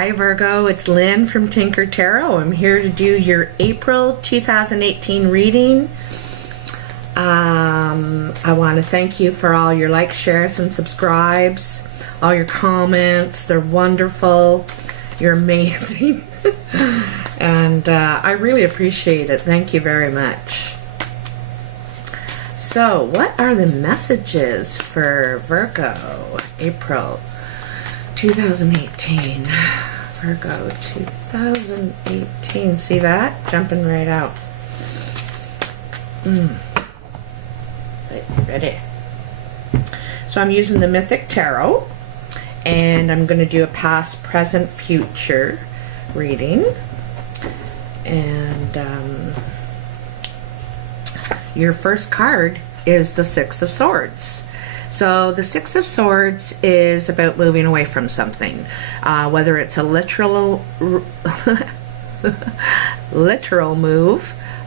Hi Virgo, it's Lynn from Tinker Tarot. I'm here to do your April 2018 reading. I want to thank you for all your likes, shares, and subscribes, all your comments. They're wonderful. You're amazing. And I really appreciate it. Thank you very much. So, what are the messages for Virgo, April 2018? Virgo 2018. See that? Jumping right out. Ready. So I'm using the Mythic Tarot, and I'm going to do a past, present, future reading. And your first card is the Six of Swords. So the Six of Swords is about moving away from something, whether it's a literal move,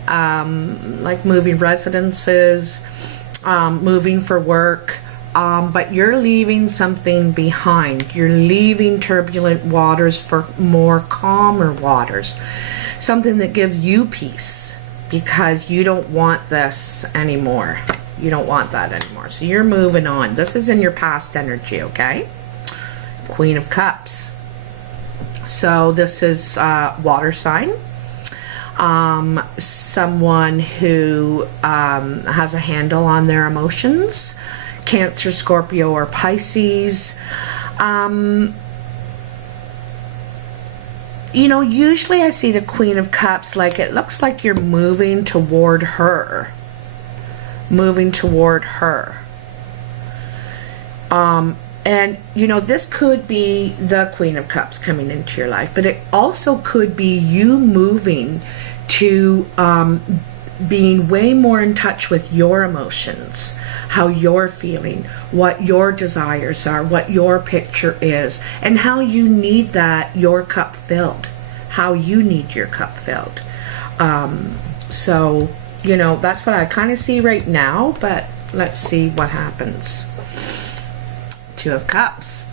like moving residences, moving for work, but you're leaving something behind. You're leaving turbulent waters for more calmer waters, something that gives you peace, because you don't want this anymore. You don't want that anymore. So you're moving on. This is in your past energy, okay? Queen of Cups. So this is water sign. Someone who has a handle on their emotions. Cancer, Scorpio, or Pisces. You know, usually I see the Queen of Cups like it looks like you're moving toward her. Moving toward her. And, you know, this could be the Queen of Cups coming into your life, but it also could be you moving to being way more in touch with your emotions, how you're feeling, what your desires are, what your picture is, and how you need that, your cup filled, how you need your cup filled. So, you know, that's what I kind of see right now, but let's see what happens. Two of Cups.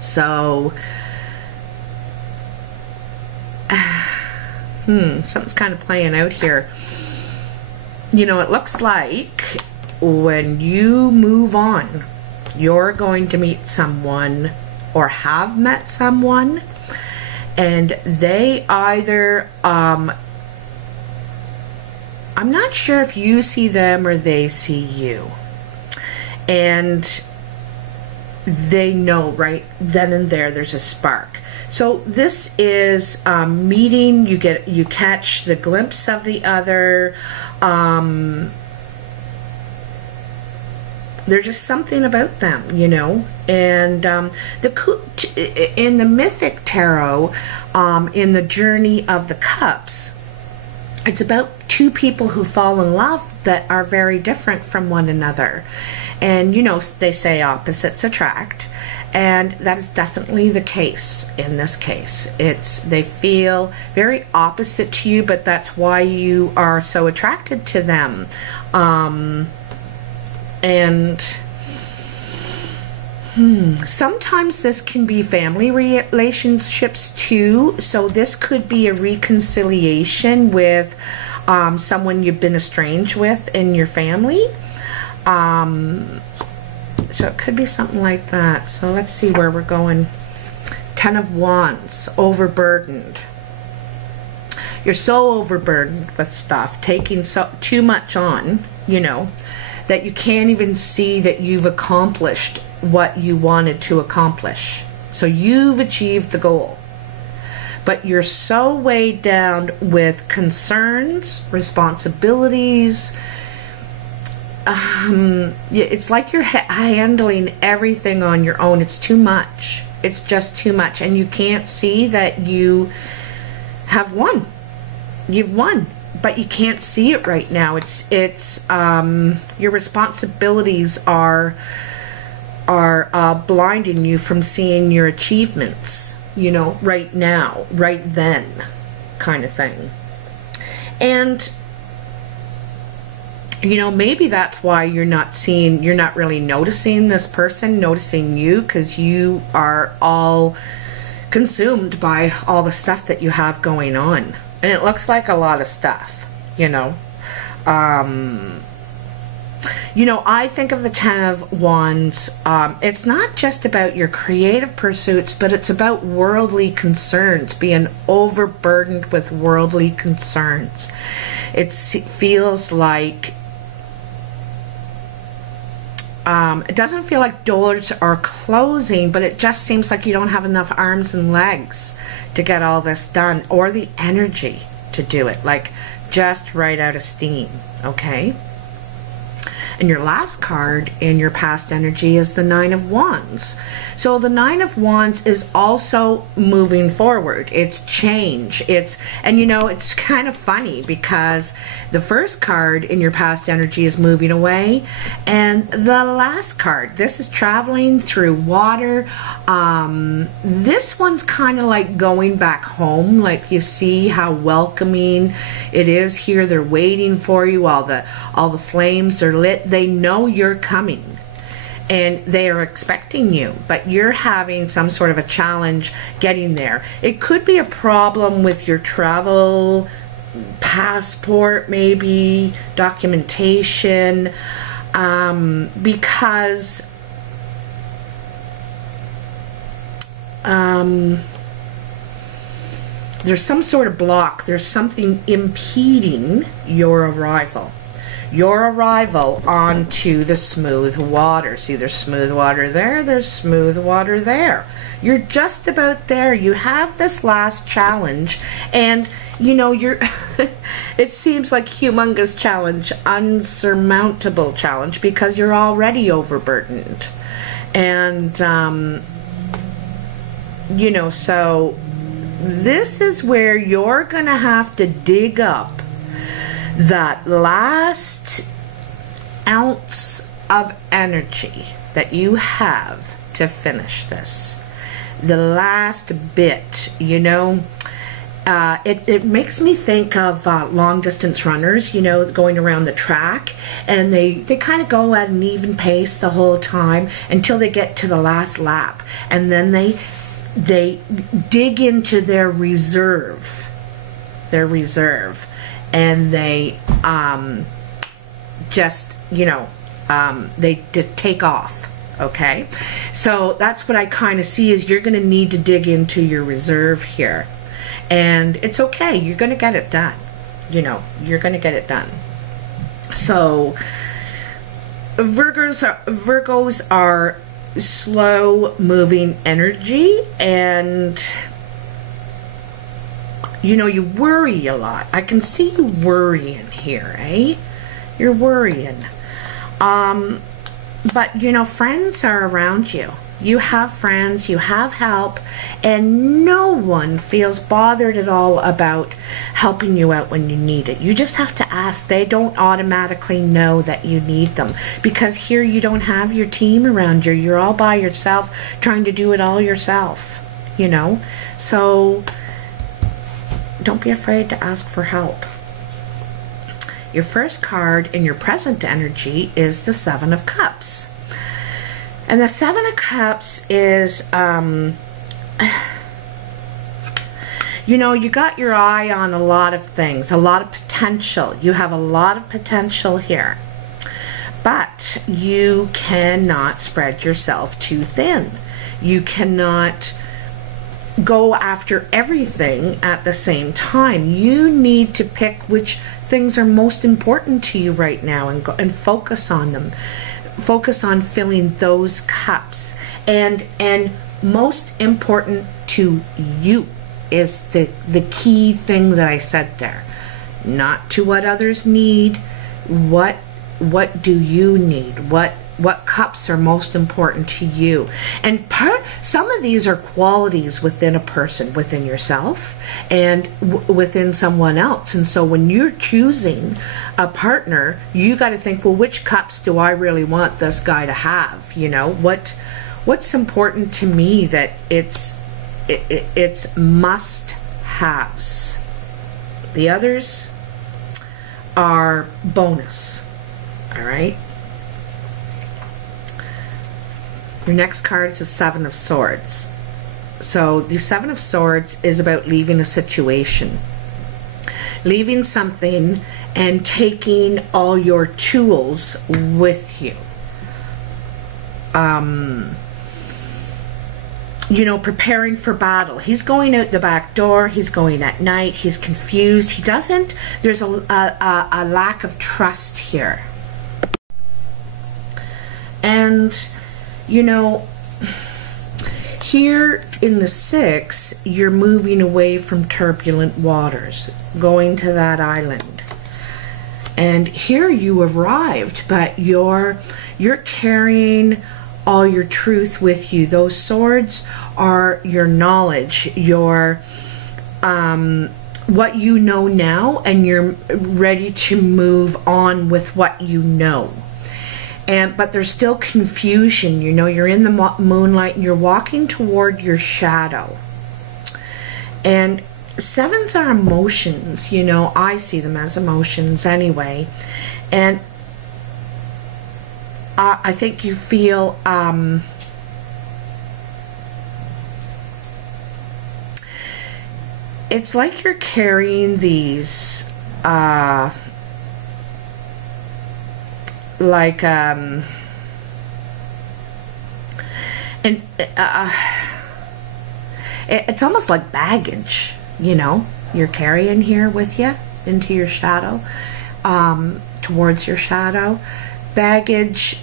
So, something's kind of playing out here. You know, it looks like when you move on, you're going to meet someone or have met someone, and they either, I'm not sure if you see them or they see you. And they know right then and there's a spark. So this is meeting. You catch the glimpse of the other. There's just something about them, you know. And in the Mythic Tarot, in the Journey of the Cups, it's about two people who fall in love that are very different from one another. And, you know, they say opposites attract. And that is definitely the case in this case. They feel very opposite to you, but that's why you are so attracted to them. Sometimes this can be family relationships too. So this could be a reconciliation with someone you've been estranged with in your family. So it could be something like that. So let's see where we're going. Ten of Wands, overburdened. You're so overburdened with stuff, taking too much on, you know, that you can't even see that you've accomplished what you wanted to accomplish. So you've achieved the goal, but you're so weighed down with concerns, responsibilities. It's like you're handling everything on your own. It's too much. It's just too much, and you can't see that you have won. You've won, but you can't see it right now. It's your responsibilities are blinding you from seeing your achievements, you know, right now, right then, kind of thing. And you know, maybe that's why you're not really noticing this person noticing you, because you are all consumed by all the stuff that you have going on. And it looks like a lot of stuff, you know. You know, I think of the Ten of Wands, it's not just about your creative pursuits, but it's about worldly concerns, being overburdened with worldly concerns. It feels like, it doesn't feel like doors are closing, but it just seems like you don't have enough arms and legs to get all this done, or the energy to do it, like just right out of steam, okay? And your last card in your past energy is the Nine of Wands. So the Nine of Wands is also moving forward. It's change. And you know, it's kind of funny because the first card in your past energy is moving away, and the last card, this is traveling through water. This one's kind of like going back home. Like, you see how welcoming it is here. They're waiting for you. All the flames are lit. They know you're coming and they are expecting you, but you're having some sort of a challenge getting there. It could be a problem with your travel, passport, maybe documentation, because there's some sort of block. There's something impeding your arrival. Your arrival onto the smooth water. See, there's smooth water there, there's smooth water there. You're just about there. You have this last challenge, and you know, you're it seems like humongous challenge, unsurmountable challenge, because you're already overburdened. And you know, so this is where you're gonna have to dig up that last ounce of energy that you have to finish this. The last bit, you know. It makes me think of long distance runners, you know, going around the track, and they kind of go at an even pace the whole time until they get to the last lap, and then they dig into their reserve, and they just, you know, they take off. Okay, so that's what I kind of see, is you're going to need to dig into your reserve here, and it's okay. You're going to get it done. You know, you're going to get it done. So Virgos are slow moving energy, and you know, you worry a lot. I can see you worrying here, eh? You're worrying. But, you know, friends are around you. You have friends, you have help, and no one feels bothered at all about helping you out when you need it. You just have to ask. They don't automatically know that you need them, because here you don't have your team around you. You're all by yourself, trying to do it all yourself, you know? So don't be afraid to ask for help. Your first card in your present energy is the Seven of Cups. And the Seven of Cups is, you know, you got your eye on a lot of things, a lot of potential. You have a lot of potential here. But you cannot spread yourself too thin. You cannot go after everything at the same time. You need to pick which things are most important to you right now, and focus on them. Focus on filling those cups, and most important to you is the key thing that I said there. Not to what others need. What do you need? What cups are most important to you? And some of these are qualities within a person, within yourself, and within someone else. And so when you're choosing a partner, you got to think, well, which cups do I really want this guy to have? You know, what's important to me, that it's must-haves. The others are bonus. All right. Your next card is the Seven of Swords. So the Seven of Swords is about leaving a situation, leaving something, and taking all your tools with you. You know, preparing for battle. He's going out the back door. He's going at night. He's confused. He doesn't, there's a lack of trust here. And, you know, here in the 6, you're moving away from turbulent waters, going to that island. And here you arrived, but you're carrying all your truth with you. Those swords are your knowledge, your what you know now, and you're ready to move on with what you know. But there's still confusion. You know, you're in the moonlight and you're walking toward your shadow. And 7s are emotions, you know, I see them as emotions anyway. And I think you feel it's like you're carrying these it's almost like baggage, you know, you're carrying here with you into your shadow, towards your shadow. Baggage,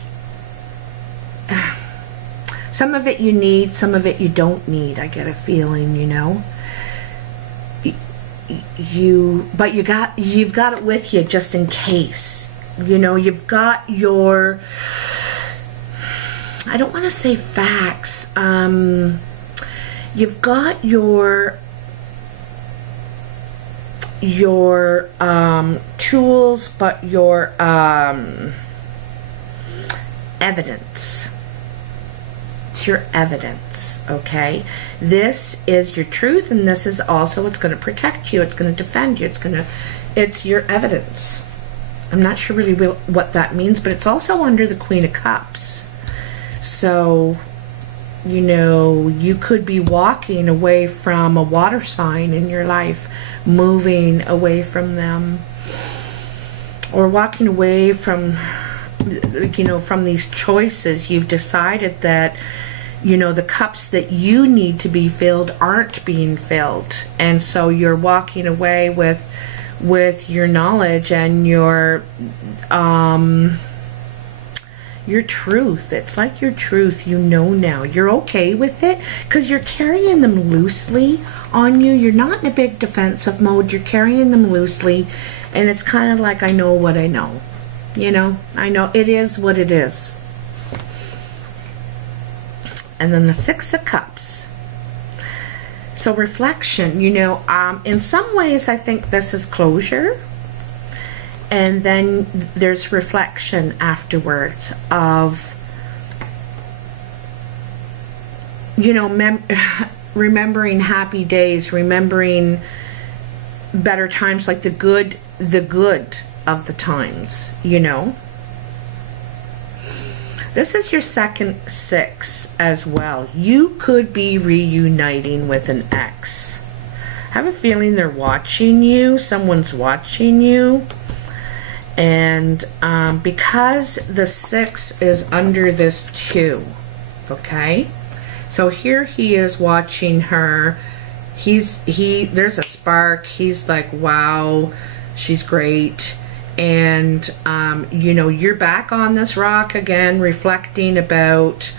some of it you need, some of it you don't need, I get a feeling, you know. But you've got it with you just in case. You know, you've got your, I don't want to say facts, you've got your tools, but your evidence. It's your evidence, okay? This is your truth, and this is also, it's going to protect you, it's going to defend you, it's your evidence. I'm not sure really what that means, but it's also under the Queen of Cups. So, you know, you could be walking away from a water sign in your life, moving away from them, or walking away from, you know, from these choices. You've decided that, you know, the cups that you need to be filled aren't being filled, and so you're walking away with your knowledge and your truth. It's like your truth, you know now. You're okay with it because you're carrying them loosely on you. You're not in a big defensive mode. You're carrying them loosely, and it's kind of like, I know what I know. You know, I know it is what it is. And then the 6 of Cups. So reflection, you know, in some ways I think this is closure. And then there's reflection afterwards of, you know, remembering happy days, remembering better times, like the good of the times, you know. This is your second 6 as well. You could be reuniting with an ex. I have a feeling they're watching you. Someone's watching you. And because the 6 is under this 2, okay? So here he is watching her. There's a spark. He's like, wow, she's great. And, you know, you're back on this rock again, reflecting about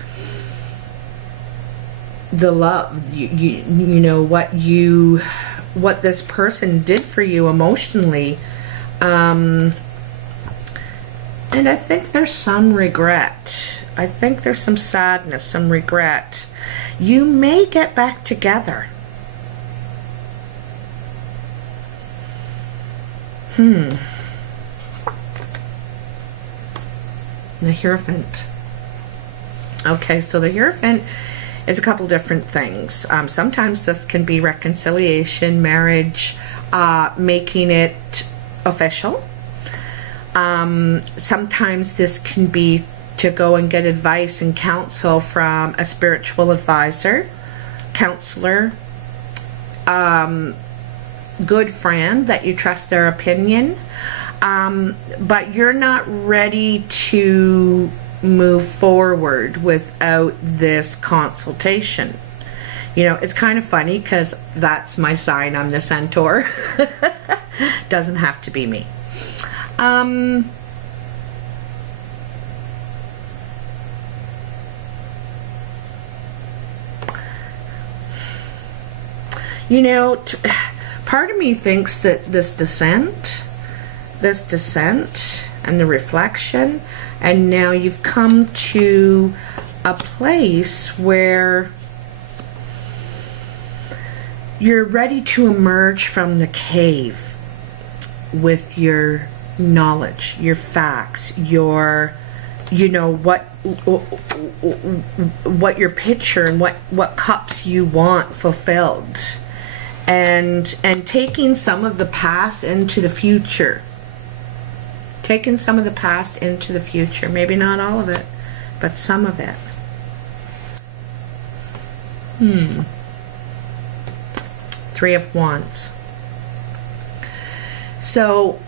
the love, you know, what this person did for you emotionally. And I think there's some regret. I think there's some sadness, some regret. You may get back together. The Hierophant. Okay, so the Hierophant is a couple different things. Sometimes this can be reconciliation, marriage, making it official. Sometimes this can be to go and get advice and counsel from a spiritual advisor, counselor, good friend that you trust their opinion, but you're not ready to move forward without this consultation. You know, it's kind of funny because that's my sign. I'm the Centaur. Doesn't have to be me. You know, part of me thinks that this descent and the reflection, and now you've come to a place where you're ready to emerge from the cave with your knowledge, your facts, your, you know, what your picture and what cups you want fulfilled, and taking some of the past into the future. Taking some of the past into the future. Maybe not all of it, but some of it. Three of Wands. So,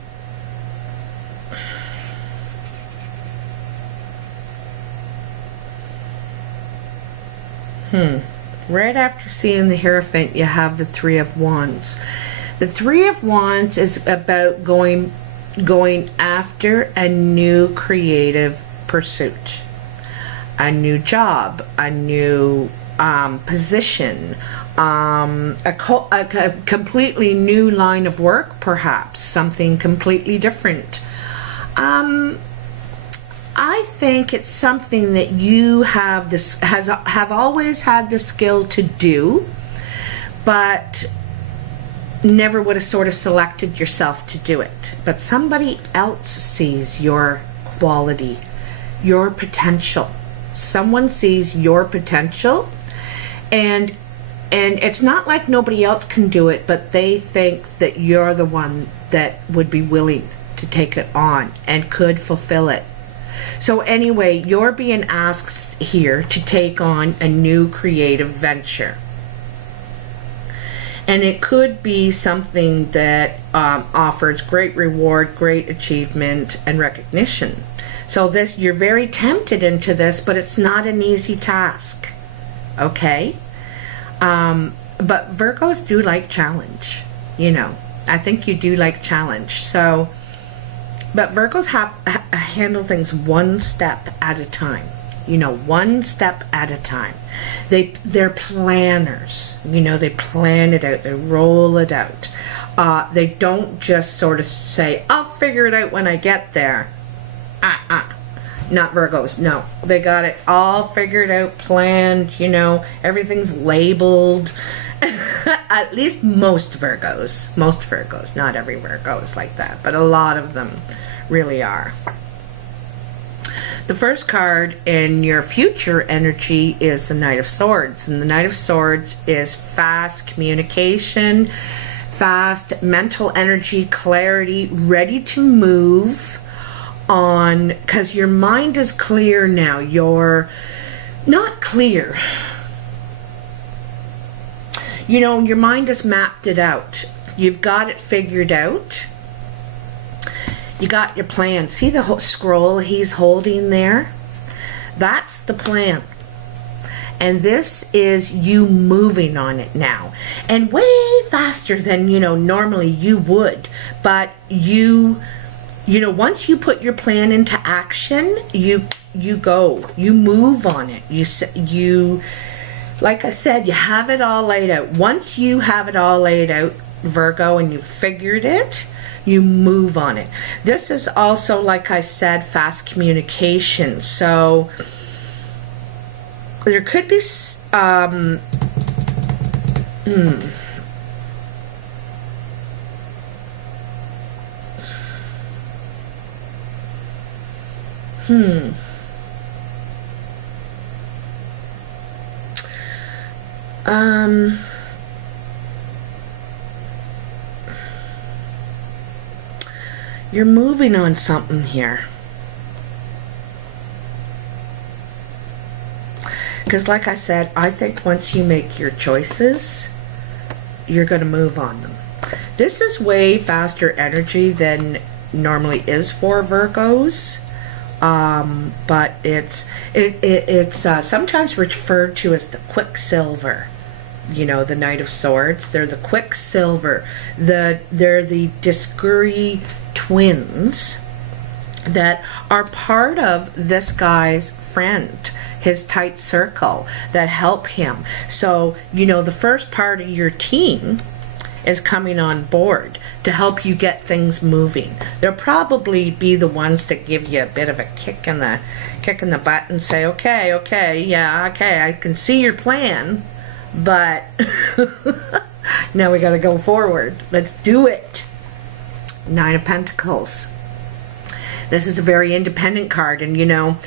right after seeing the Hierophant, you have the Three of Wands. The Three of Wands is about going after a new creative pursuit, a new job, a new position, a completely new line of work, perhaps something completely different. I think it's something that you have have always had the skill to do, but never would have sort of selected yourself to do it. But somebody else sees your quality, your potential. Someone sees your potential, and it's not like nobody else can do it, but they think that you're the one that would be willing to take it on and could fulfill it. So anyway, you're being asked here to take on a new creative venture. And it could be something that offers great reward, great achievement, and recognition. So this, you're very tempted into this, but it's not an easy task. Okay? But Virgos do like challenge. You know, I think you do like challenge. So, but Virgos handle things one step at a time. You know, one step at a time. They're planners. You know, they plan it out. They roll it out. They don't just sort of say, I'll figure it out when I get there. Not Virgos. No. They got it all figured out, planned, you know, everything's labeled. At least most Virgos. Most Virgos. Not every Virgo is like that, but a lot of them really are. The first card in your future energy is the Knight of Swords. And the Knight of Swords is fast communication, fast mental energy, clarity, ready to move on, because your mind is clear now. You're not clear. You know, your mind has mapped it out. You've got it figured out. You got your plan. See the whole scroll he's holding there? That's the plan. And this is you moving on it now. And way faster than, you know, normally you would. But you know, once you put your plan into action, you go. You move on it. You like I said, you have it all laid out. Once you have it all laid out, Virgo, and you've figured it, you move on it. This is also, like I said, fast communication. So there could be you're moving on something here. Because like I said, I think once you make your choices, you're going to move on them. This is way faster energy than normally is for Virgos. But it's sometimes referred to as the Quicksilver. You know, the Knight of Swords. They're the Quicksilver. They're the Discovery twins that are part of this guy's friend, his tight circle that help him. So, you know, the first part of your team is coming on board to help you get things moving. They'll probably be the ones that give you a bit of a kick in the butt and say, okay, yeah, okay, I can see your plan, but now we got to go forward. Let's do it. Nine of Pentacles. This is a very independent card, and you know,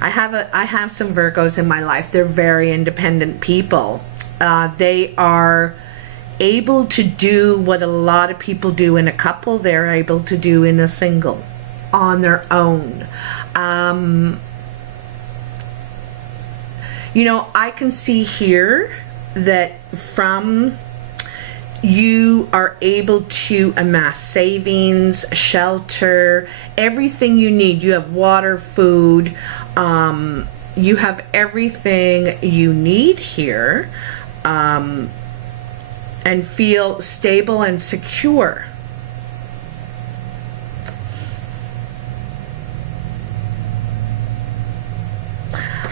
I have some Virgos in my life. They're very independent people. They are able to do what a lot of people do in a couple, they're able to do in a single, on their own. You know, I can see here that from you are able to amass savings, shelter, everything you need. You have water, food, you have everything you need here, and feel stable and secure.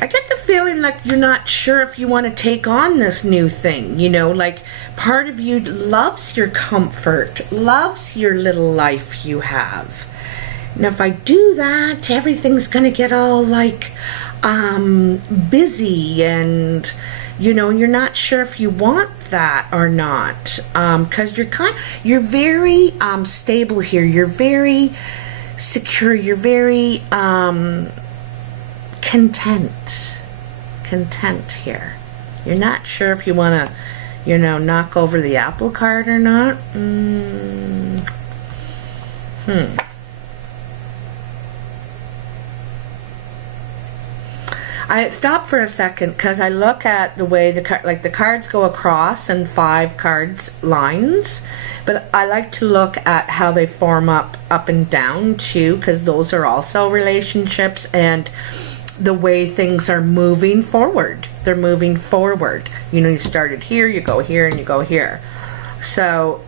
I get the feeling like you're not sure if you want to take on this new thing, you know, like part of you loves your comfort, loves your little life you have. And if I do that, everything's going to get all like busy, and you know, you're not sure if you want that or not, because you're very stable here. You're very secure. You're very content here. You're not sure if you want to, you know, knock over the apple cart or not. I stop for a second because I look at the way the cards go across in 5 cards lines, but I like to look at how they form up and down too, because those are also relationships and the way things are moving forward. They're moving forward. You know, you started here, you go here, and you go here. So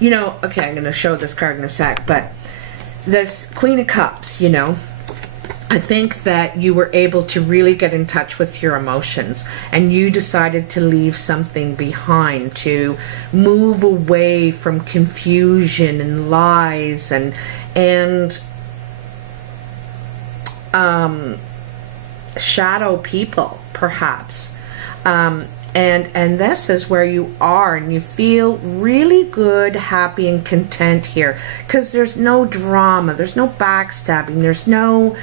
you know, okay, I'm going to show this card in a sec, but this Queen of Cups, you know, I think that you were able to really get in touch with your emotions, and you decided to leave something behind, to move away from confusion and lies and shadow people, perhaps. And this is where you are, and you feel really good, happy, and content here, because there's no drama, there's no backstabbing, there's no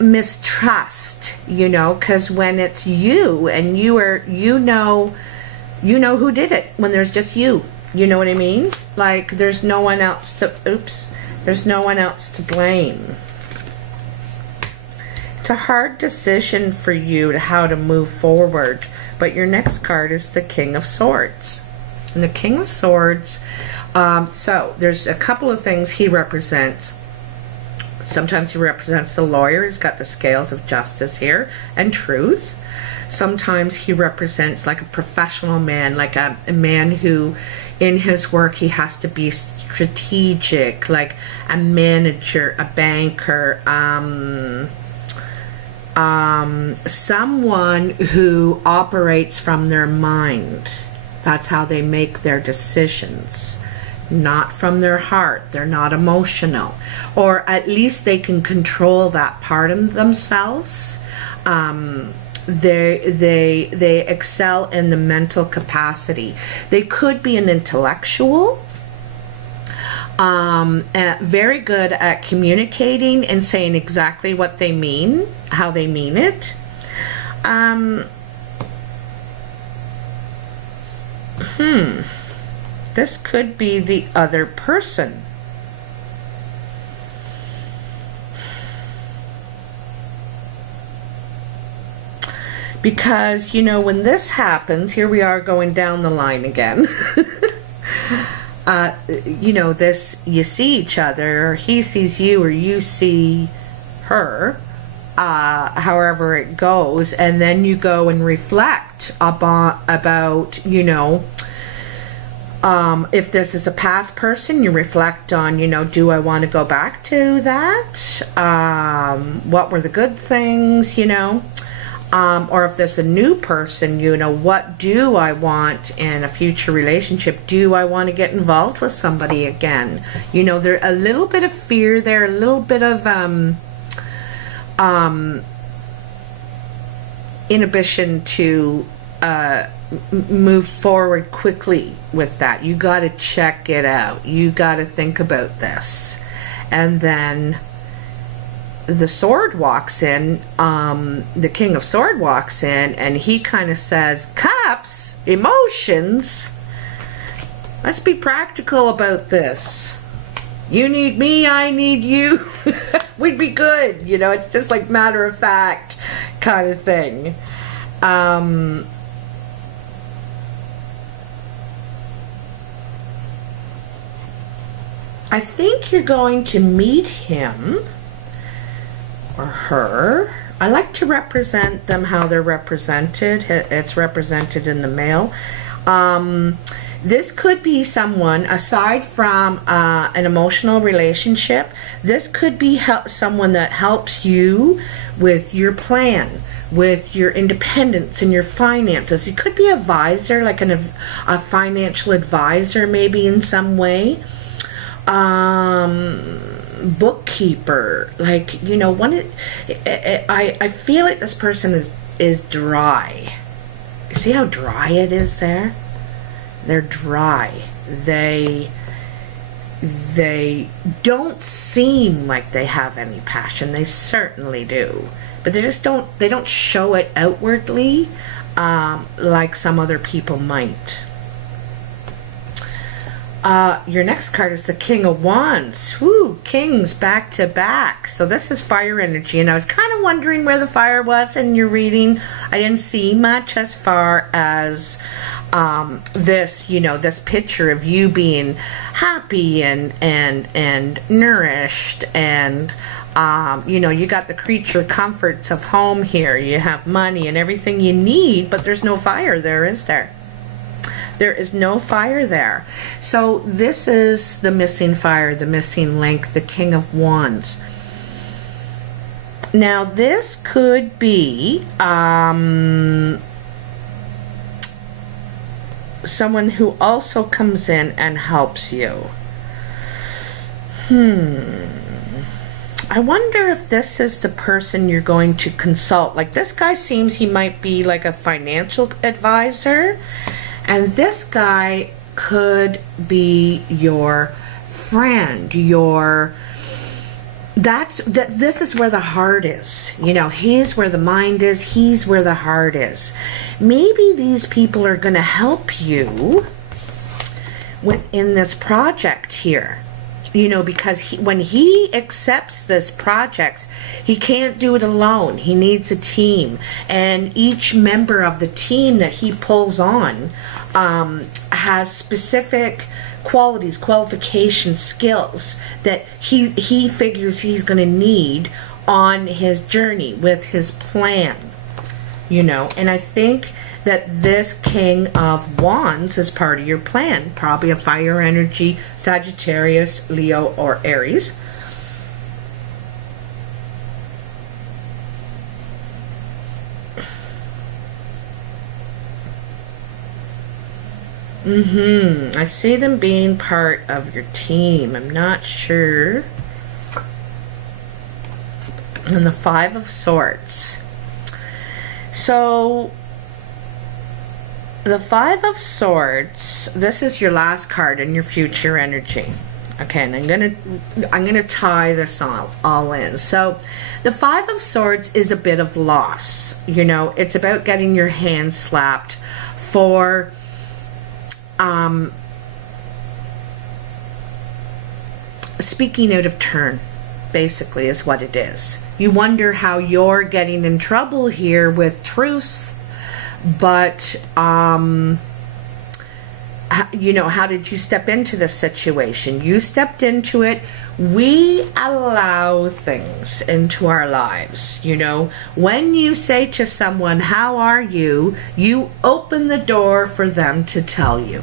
mistrust, you know, because when it's you and you know who did it, when there's just you know what I mean? Like there's no one else to, there's no one else to blame. It's a hard decision for you to how to move forward. But your next card is the King of Swords. And the King of Swords, so there's a couple of things he represents. Sometimes he represents the lawyer. He's got the scales of justice here and truth. Sometimes he represents like a professional man, like a man who in his work he has to be strategic, like a manager, a banker, someone who operates from their mind. That's how they make their decisions, not from their heart. They're not emotional, or at least they can control that part of themselves. They excel in the mental capacity. They could be an intellectual, very good at communicating and saying exactly what they mean, how they mean it. This could be the other person. Because, you know, when this happens, here we are going down the line again. You know, this, you see each other, or he sees you, or you see her, however it goes, and then you go and reflect about, you know, if this is a past person, you reflect on, you know, do I want to go back to that? What were the good things, you know? Or if there's a new person, you know, what do I want in a future relationship? Do I want to get involved with somebody again? You know, there's a little bit of fear there, a little bit of inhibition to move forward quickly with that. You got to check it out. You got to think about this. And then the sword walks in, the King of Sword walks in, and he kind of says, cups, emotions, let's be practical about this. You need me, I need you. We'd be good, you know, it's just like matter of fact kind of thing. I think you're going to meet him or her. I like to represent them how they're represented. It's represented in the male. This could be someone, aside from an emotional relationship, this could be someone that helps you with your plan, with your independence and your finances. It could be an advisor, like a financial advisor maybe in some way. Bookkeeper, like, you know, I feel like this person is dry. See how dry it is there? They're dry. They don't seem like they have any passion. They certainly do, but they don't show it outwardly like some other people might. Your next card is the King of Wands. Woo, kings back to back. So this is fire energy, and I was kind of wondering where the fire was in your reading. I didn't see much as far as this, you know, this picture of you being happy and nourished, and you know, you got the creature comforts of home here. You have money and everything you need, but there's no fire there, is there? There is no fire there. So this is the missing fire, the missing link, the King of Wands. Now this could be someone who also comes in and helps you. I wonder if this is the person you're going to consult. Like, this guy seems he might be like a financial advisor. And this guy could be your friend, this is where the heart is. You know, he's where the mind is, he's where the heart is. Maybe these people are going to help you within this project here. You know, because when he accepts this project, he can't do it alone. He needs a team. And each member of the team that he pulls on has specific qualities, qualifications, skills that he figures he's going to need on his journey with his plan. You know, and I think that this King of Wands is part of your plan. Probably a fire energy, Sagittarius, Leo, or Aries. I see them being part of your team. I'm not sure. And the Five of Swords. So the Five of Swords, this is your last card in your future energy. Okay, and I'm gonna tie this all in. So the Five of Swords is a bit of loss. You know, it's about getting your hand slapped for speaking out of turn. basically, is what it is. You wonder how you're getting in trouble here with truth, but you know, how did you step into this situation? You stepped into it. We allow things into our lives. You know, when you say to someone, how are you? You open the door for them to tell you.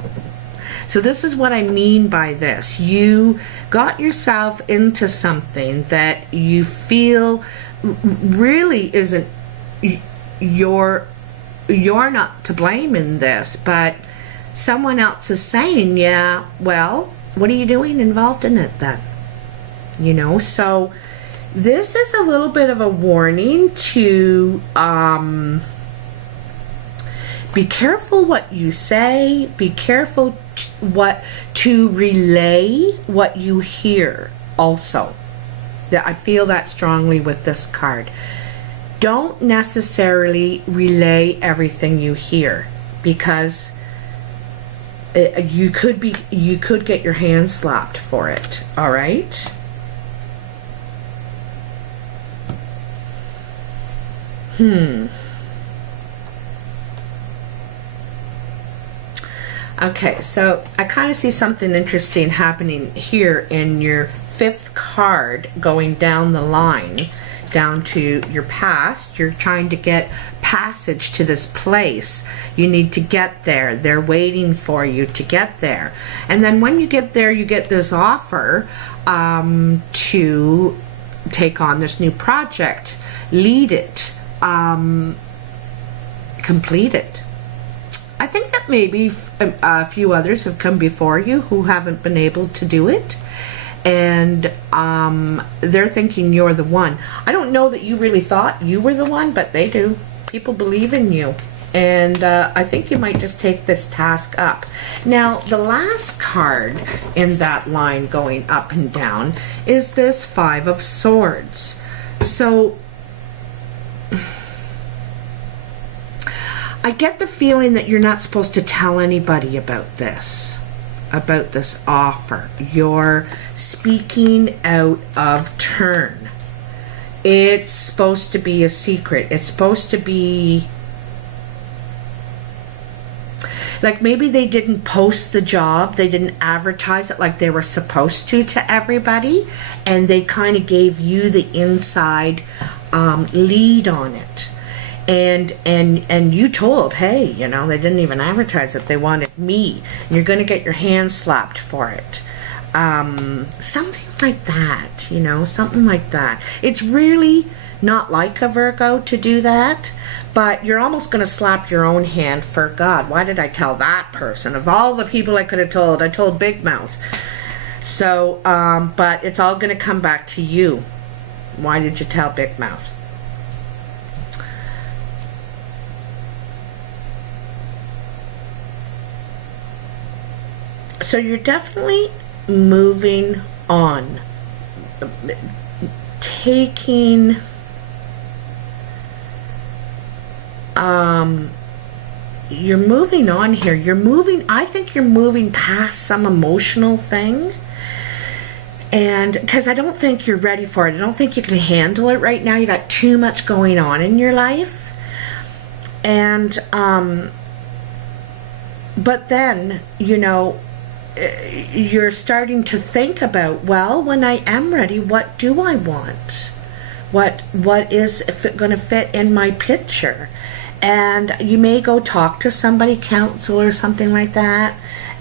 So this is what I mean by this. You got yourself into something that you feel really isn't, you're not to blame in this, but someone else is saying, yeah, well, what are you doing involved in it then? You know, so this is a little bit of a warning to be careful what you say, be careful to relay what you hear also. I feel that strongly with this card. Don't necessarily relay everything you hear, because you could get your hand slapped for it. All right. Okay, so I kind of see something interesting happening here in your fifth card, going down the line, down to your past. You're trying to get passage to this place. You need to get there. They're waiting for you to get there. And then when you get there, you get this offer to take on this new project, lead it, complete it. I think that maybe a few others have come before you who haven't been able to do it, and they're thinking you're the one. I don't know that you really thought you were the one, but they do. People believe in you, and I think you might just take this task up. Now, the last card in that line going up and down is this Five of Swords. So I get the feeling that you're not supposed to tell anybody about this offer. You're speaking out of turn. It's supposed to be a secret. It's supposed to be like, maybe they didn't post the job, they didn't advertise it like they were supposed to everybody, and they kind of gave you the inside lead on it. And you told, hey, you know, they didn't even advertise it, they wanted me, and you're going to get your hand slapped for it. Something like that, you know, something like that. It's really not like a Virgo to do that, but you're almost going to slap your own hand for, God, why did I tell that person? Of all the people I could have told, I told Big Mouth. So, but it's all going to come back to you. Why did you tell Big Mouth? So you're definitely moving on, taking you're moving on here. You're moving, I think you're moving past some emotional thing, and because I don't think you're ready for it. I don't think you can handle it right now. You got too much going on in your life, and but then, you know, you're starting to think about, well, when I am ready, what do I want? What is going to fit in my picture? And you may go talk to somebody, counsel or something like that.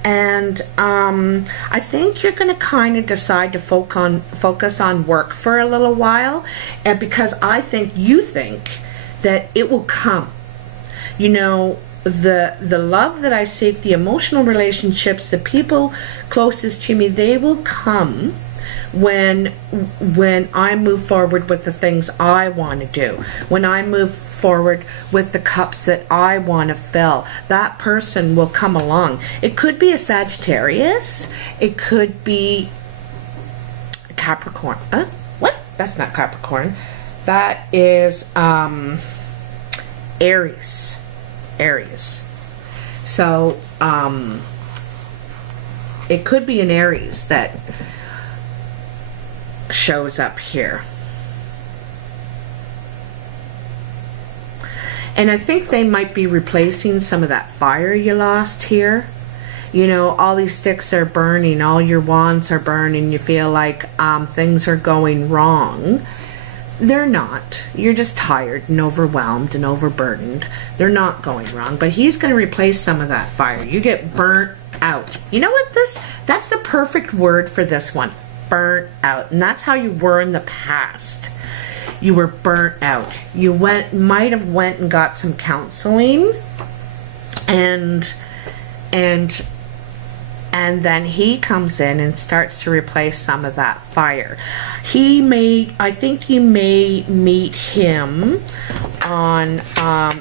And I think you're going to kind of decide to focus on work for a little while, and because I think you think that it will come. You know, the love that I seek, the emotional relationships, the people closest to me, they will come when I move forward with the things I want to do, when I move forward with the cups that I want to fill. That person will come along. It could be a Sagittarius, it could be Capricorn. What? That's not Capricorn. That is Aries. So it could be an Aries that shows up here. And I think they might be replacing some of that fire you lost here. You know, all these sticks are burning, all your wands are burning, you feel like things are going wrong. They're not. You're just tired and overwhelmed and overburdened. They're not going wrong, but he's going to replace some of that fire. You get burnt out. You know what that's the perfect word for this one. Burnt out. And that's how you were in the past. You were burnt out. You might have went and got some counseling, and then he comes in and starts to replace some of that fire. I think you may meet him on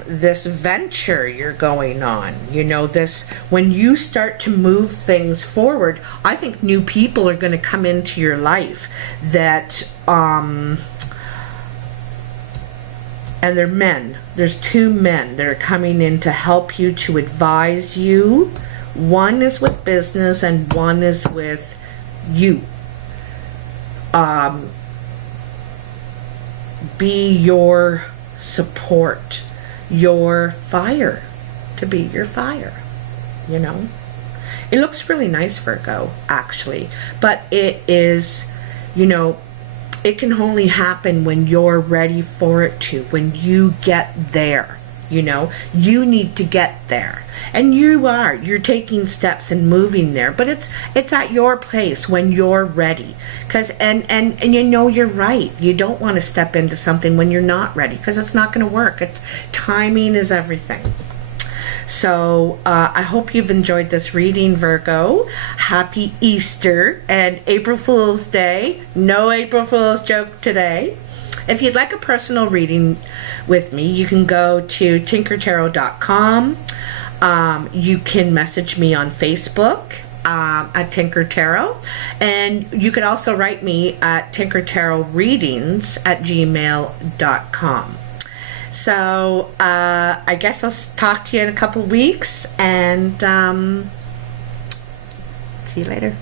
this venture you're going on. You know, when you start to move things forward, I think new people are going to come into your life that, and they're men. There's two men that are coming in to help you, to advise you. One is with business and one is with you. Be your support, your fire, to be your fire, you know. It looks really nice, Virgo, actually, but it is, you know, it can only happen when you're ready for it to, when you get there. You know, you need to get there, and you're taking steps and moving there, but it's at your place when you're ready. And you know, you're right, you don't want to step into something when you're not ready, because it's not going to work. Timing is everything. So I hope you've enjoyed this reading, Virgo. Happy Easter and April Fool's Day. No April Fool's joke today. If you'd like a personal reading with me, you can go to tinkertarot.com. You can message me on Facebook at Tinker Tarot. And you could also write me at tinkertarotreadings@gmail.com. So I guess I'll talk to you in a couple weeks, and see you later.